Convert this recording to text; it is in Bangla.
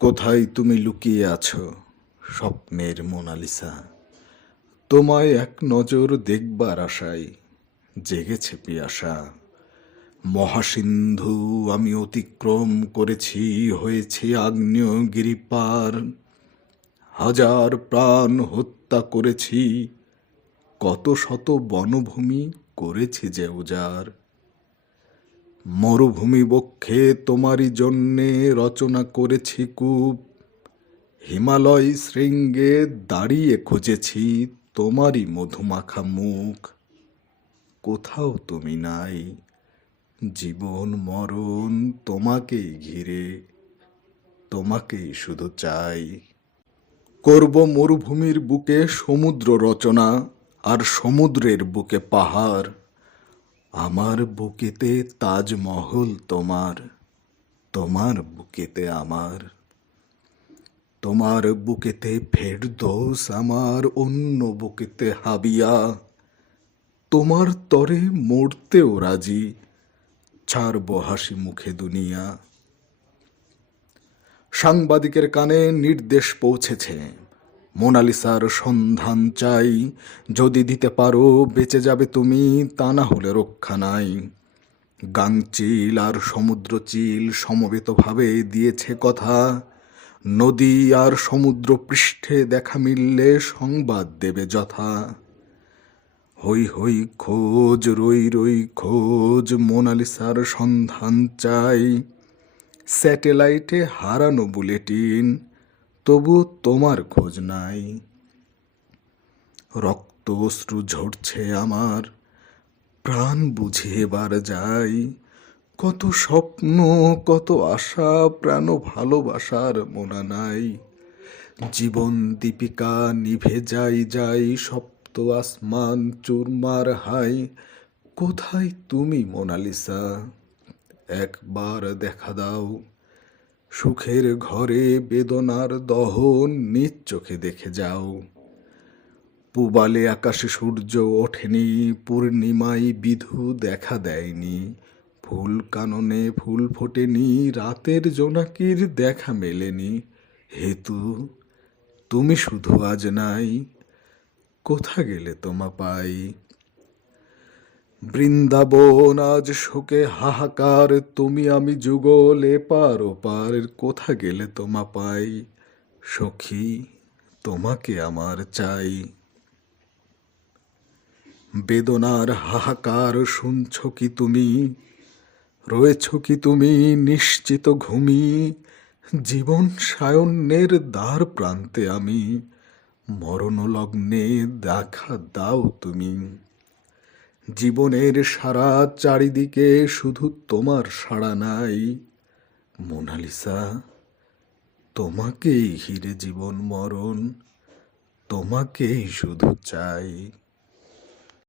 কোথায় তুমি লুকিয়ে আছো স্বপ্নের মোনালিসা? তোমায় এক নজর দেখবার আশায় জেগেছে পিয়াসা। মহাসিন্ধু আমি অতিক্রম করেছি, হয়েছে আগ্নেয়গিরি পার। হাজার প্রাণ হত্যা করেছি, কত শত বনভূমি করেছি যে উজাড়। মরুভূমি বক্ষে তোমারই জন্যে রচনা করেছি কূপ। হিমালয় শৃঙ্গে দাঁড়িয়ে খুঁজেছি তোমারই মধুমাখা মুখ। কোথাও তুমি নাই, জীবন মরণ তোমাকেই ঘিরে, তোমাকেই শুধু চাই। করব মরুভূমির বুকে সমুদ্র রচনা, আর সমুদ্রের বুকে পাহাড়। আমার বুকেতে তাজমহল তোমার, তোমার বুকেতে আমার। তোমার বুকেতে ফেরদৌস আমার, অন্য বুকেতে হাবিয়া। তোমার তরে মরতেও রাজি, ছাড়ব হাসি মুখে দুনিয়া। সাংবাদিকের কানে নির্দেশ পৌঁছেছে, মোনালিসার সন্ধান চাই। যদি দিতে পারো বেঁচে যাবে তুমি, তা না হলে রক্ষা নাই। গাংচিল আর সমুদ্রচিল সমবেতভাবে দিয়েছে কথা, নদী আর সমুদ্র পৃষ্ঠে দেখা মিললে সংবাদ দেবে যথা। হই হই খোঁজ, রই রই খোঁজ, মোনালিসার সন্ধান চাই। স্যাটেলাইটে হারানো বুলেটিন, তবু তোমার খোঁজ নাই। রক্ত অশ্রু ঝরছে আমার, প্রাণ বুঝে এবার যাই। কত স্বপ্ন, কত আশা, প্রাণ ভালোবাসার মোনা নাই। জীবন দীপিকা নিভে যাই যাই, সপ্ত আসমান চুরমার হাই। কোথায় তুমি মোনালিসা? একবার দেখা দাও, সুখের ঘরে বেদনার দহন নিজ চোখে দেখে যাও। পূবালে আকাশে সূর্য ওঠেনি, পূর্ণিমায় বিধু দেখা দেয়নি। ফুল কাননে ফুল ফোটেনি, রাতের জোনাকির দেখা মেলেনি। হেতু তুমি শুধু আজ নাই, কোথা গেলে তোমা পাই। বৃন্দাবন আজ শোকে হাহাকার, তুমি আমি যুগল এপার ওপার। কোথা গেলে তোমা পাই, সখী তোমাকে আমার চাই। বেদনার হাহাকার শুনছ কি তুমি, রয়েছ কি তুমি নিশ্চিত ঘুমি। জীবন সায়নের দ্বার প্রান্তে আমি, মরণলগ্নে দেখা দাও তুমি। জীবনের সারা চারিদিকে শুধু তোমার সাড়া নাই। মোনালিসা, তোমাকেই ঘিরে জীবন মরণ, তোমাকেই শুধু চাই।